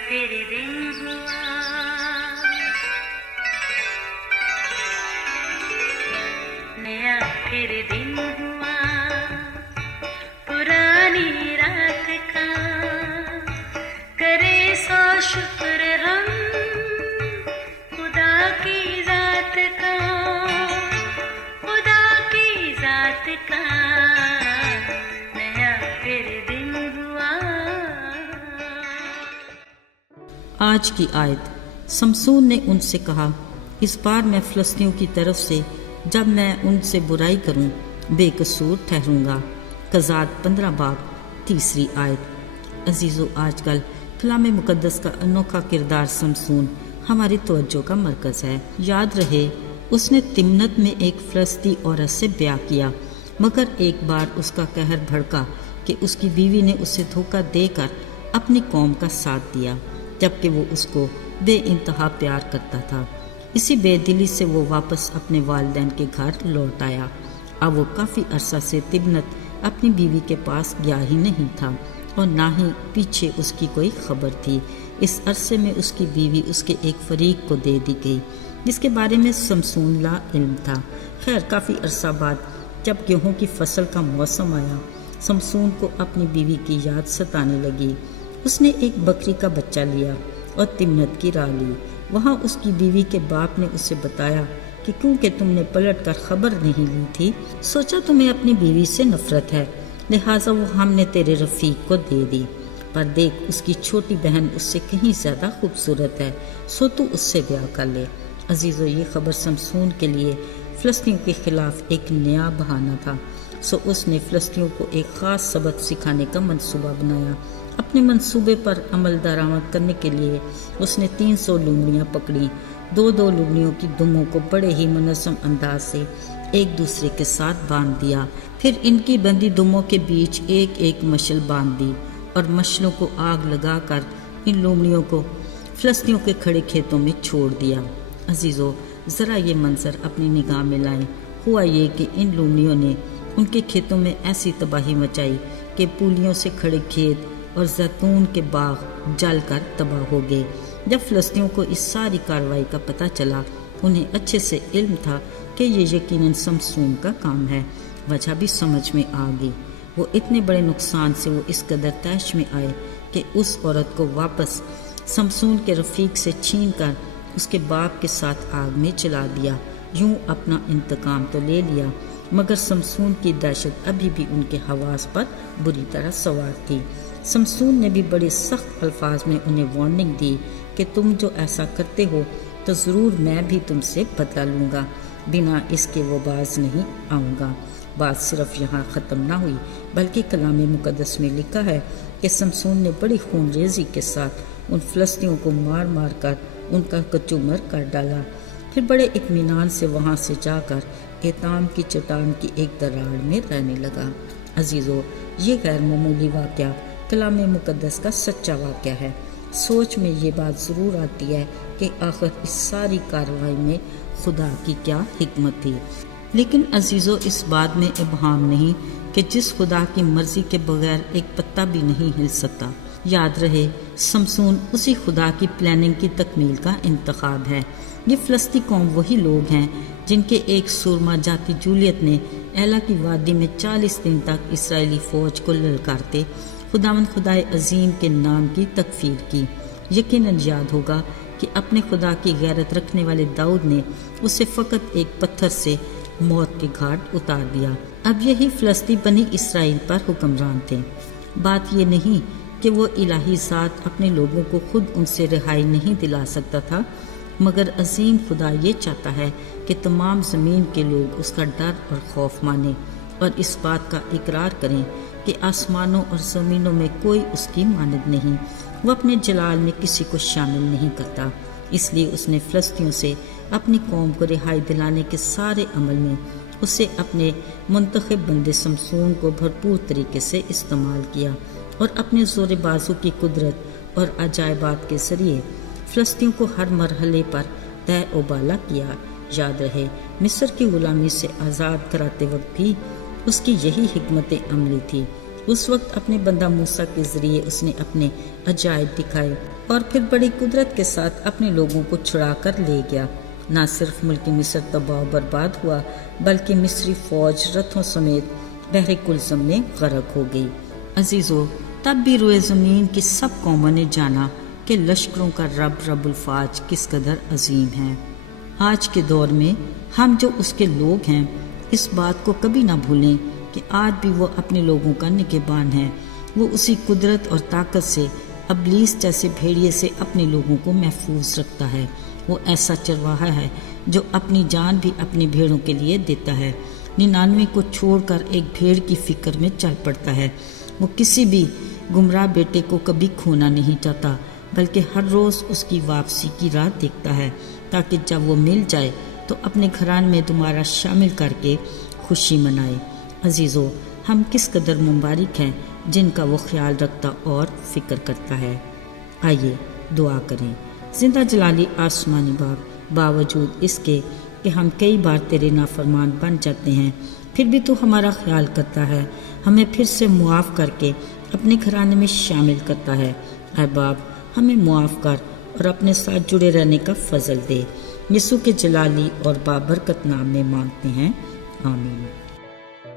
پھر دن ہوا، نیا پھر دن ہوا، پرانی رات کا کرے سو شکر ہم خدا کی ذات کا، خدا کی ذات کا نیا پھر دن ہوا۔ آج کی آیت۔ سمسون نے ان سے کہا، اس بار میں فلسطینیوں کی طرف سے جب میں ان سے برائی کروں بے قصور ٹھہروں گا۔ قضات 15 باب 3 آیت۔ عزیزو، آج کل کلام مقدس کا انوکھا کردار سمسون ہماری توجہ کا مرکز ہے۔ یاد رہے اس نے تمنت میں ایک فلسطینی عورت سے بیاہ کیا، مگر ایک بار اس کا قہر بھڑکا کہ اس کی بیوی نے اسے دھوکہ دے کر اپنی قوم کا ساتھ دیا، جبکہ وہ اس کو بے انتہا پیار کرتا تھا۔ اسی بے دلی سے وہ واپس اپنے والدین کے گھر لوٹ آیا۔ اب وہ کافی عرصہ سے تبنت اپنی بیوی کے پاس گیا ہی نہیں تھا اور نہ ہی پیچھے اس کی کوئی خبر تھی۔ اس عرصے میں اس کی بیوی اس کے ایک فریق کو دے دی گئی جس کے بارے میں سمسون لا علم تھا۔ خیر، کافی عرصہ بعد جب گیہوں کی فصل کا موسم آیا، سمسون کو اپنی بیوی کی یاد ستانے لگی۔ اس نے ایک بکری کا بچہ لیا اور تمنت کی راہ لی۔ وہاں اس کی بیوی کے باپ نے اسے بتایا کہ کیونکہ تم نے پلٹ کر خبر نہیں لی تھی، سوچا تمہیں اپنی بیوی سے نفرت ہے، لہٰذا وہ ہم نے تیرے رفیق کو دے دی، پر دیکھ اس کی چھوٹی بہن اس سے کہیں زیادہ خوبصورت ہے، سو تو اس سے بیاہ کر لے۔ عزیزو، یہ خبر سمسون کے لیے فلسطینیوں کے خلاف ایک نیا بہانہ تھا، سو اس نے فلسطینیوں کو ایک خاص سبق سکھانے کا منصوبہ بنایا۔ اپنے منصوبے پر عمل درآمد کرنے کے لیے اس نے 300 لومڑیاں پکڑیں۔ 2 لومڑیوں کی دموں کو بڑے ہی منظم انداز سے ایک دوسرے کے ساتھ باندھ دیا، پھر ان کی بندی دموں کے بیچ ایک مشل باندھ دی اور مشلوں کو آگ لگا کر ان لومڑیوں کو فلسطینیوں کے کھڑے کھیتوں میں چھوڑ دیا۔ عزیزو، ذرا یہ منظر اپنی نگاہ میں لائیں۔ ہوا یہ کہ ان لومڑیوں نے ان کے کھیتوں میں ایسی تباہی مچائی کہ پولیوں سے کھڑے کھیت اور زیتون کے باغ جل کر تباہ ہو گئے۔ جب فلسطینیوں کو اس ساری کارروائی کا پتہ چلا، انہیں اچھے سے علم تھا کہ یہ یقیناً سمسون کا کام ہے۔ وجہ بھی سمجھ میں آ گئی۔ وہ اتنے بڑے نقصان سے وہ اس قدر طیش میں آئے کہ اس عورت کو واپس سمسون کے رفیق سے چھین کر اس کے باپ کے ساتھ آگ میں جلا دیا۔ یوں اپنا انتقام تو لے لیا، مگر سمسون کی دہشت ابھی بھی ان کے حواس پر بری طرح سوار تھی۔ سمسون نے بھی بڑے سخت الفاظ میں انہیں وارننگ دی کہ تم جو ایسا کرتے ہو تو ضرور میں بھی تم سے بدلہ لوں گا، بنا اس کے وہ باز نہیں آؤں گا۔ بات صرف یہاں ختم نہ ہوئی، بلکہ کلام مقدس میں لکھا ہے کہ سمسون نے بڑی خون ریزی کے ساتھ ان فلسطینیوں کو مار مار کر ان کا کچومر کر ڈالا، پھر بڑے اطمینان سے وہاں سے جا کر ایتام کی چٹان کی ایک دراڑ میں رہنے لگا۔ عزیزو، یہ غیر معمولی واقعہ کلام مقدس کا سچا واقعہ ہے۔ سوچ میں یہ بات ضرور آتی ہے کہ آخر اس ساری کارروائی میں خدا کی کیا حکمت تھی۔ لیکن عزیزو، اس بات میں ابہام نہیں کہ جس خدا کی مرضی کے بغیر ایک پتا بھی نہیں ہل سکتا۔ یاد رہے، سمسون اسی خدا کی پلاننگ کی تکمیل کا انتخاب ہے۔ یہ فلسطینی قوم وہی لوگ ہیں جن کے ایک سورما جاتی جولیت نے ایلا کی وادی میں 40 دن تک اسرائیلی فوج کو للکارتے خداوند خدائے عظیم کے نام کی تکفیر کی۔ یقیناً یاد ہوگا کہ اپنے خدا کی غیرت رکھنے والے داؤد نے اسے فقط ایک پتھر سے موت کے گھاٹ اتار دیا۔ اب یہی فلسطینی بنی اسرائیل پر حکمران تھے۔ بات یہ نہیں کہ وہ الہی ذات اپنے لوگوں کو خود ان سے رہائی نہیں دلا سکتا تھا، مگر عظیم خدا یہ چاہتا ہے کہ تمام زمین کے لوگ اس کا ڈر اور خوف مانیں اور اس بات کا اقرار کریں کہ آسمانوں اور زمینوں میں کوئی اس کی مانند نہیں۔ وہ اپنے جلال میں کسی کو شامل نہیں کرتا، اس لیے اس نے فلسطینیوں سے اپنی قوم کو رہائی دلانے کے سارے عمل میں اسے اپنے منتخب بندے سمسون کو بھرپور طریقے سے استعمال کیا اور اپنے زور بازو کی قدرت اور عجائبات کے ذریعے فلسطینیوں کو ہر مرحلے پر طے و بالا کیا۔ یاد رہے، مصر کی غلامی سے آزاد کراتے وقت بھی اس کی یہی حکمت عملی تھی۔ اس وقت اپنے بندہ موسیٰ کے ذریعے اس نے اپنے عجائب دکھائے اور پھر بڑی قدرت کے ساتھ اپنے لوگوں کو چھڑا کر لے گیا۔ نہ صرف ملک مصر تباہ و برباد ہوا بلکہ مصری فوج رتھوں سمیت بحر کلثم میں غرق ہو گئی۔ عزیزو، تب بھی روئے زمین کی سب قوموں نے جانا کہ لشکروں کا رب الفاج کس قدر عظیم ہے۔ آج کے دور میں ہم جو اس کے لوگ ہیں اس بات کو کبھی نہ بھولیں کہ آج بھی وہ اپنے لوگوں کا نگہبان ہے۔ وہ اسی قدرت اور طاقت سے ابلیس جیسے بھیڑیے سے اپنے لوگوں کو محفوظ رکھتا ہے۔ وہ ایسا چرواہا ہے جو اپنی جان بھی اپنی بھیڑوں کے لیے دیتا ہے۔ 99 کو چھوڑ کر ایک بھیڑ کی فکر میں چل پڑتا ہے۔ وہ کسی بھی گمراہ بیٹے کو کبھی کھونا نہیں چاہتا بلکہ ہر روز اس کی واپسی کی راہ دیکھتا ہے تاکہ جب وہ مل جائے تو اپنے گھران میں دوبارہ شامل کر کے خوشی منائے۔ عزیزو، ہم کس قدر مبارک ہیں جن کا وہ خیال رکھتا اور فکر کرتا ہے۔ آئیے دعا کریں۔ زندہ جلالی آسمانی باپ، باوجود اس کے کہ ہم کئی بار تیرے نافرمان بن جاتے ہیں پھر بھی تو ہمارا خیال کرتا ہے، ہمیں پھر سے معاف کر کے اپنے گھرانے میں شامل کرتا ہے۔ اے باپ، ہمیں معاف کر اور اپنے ساتھ جڑے رہنے کا فضل دے۔ یسوع کے جلالی اور بابرکت نام میں مانگتے ہیں، آمین۔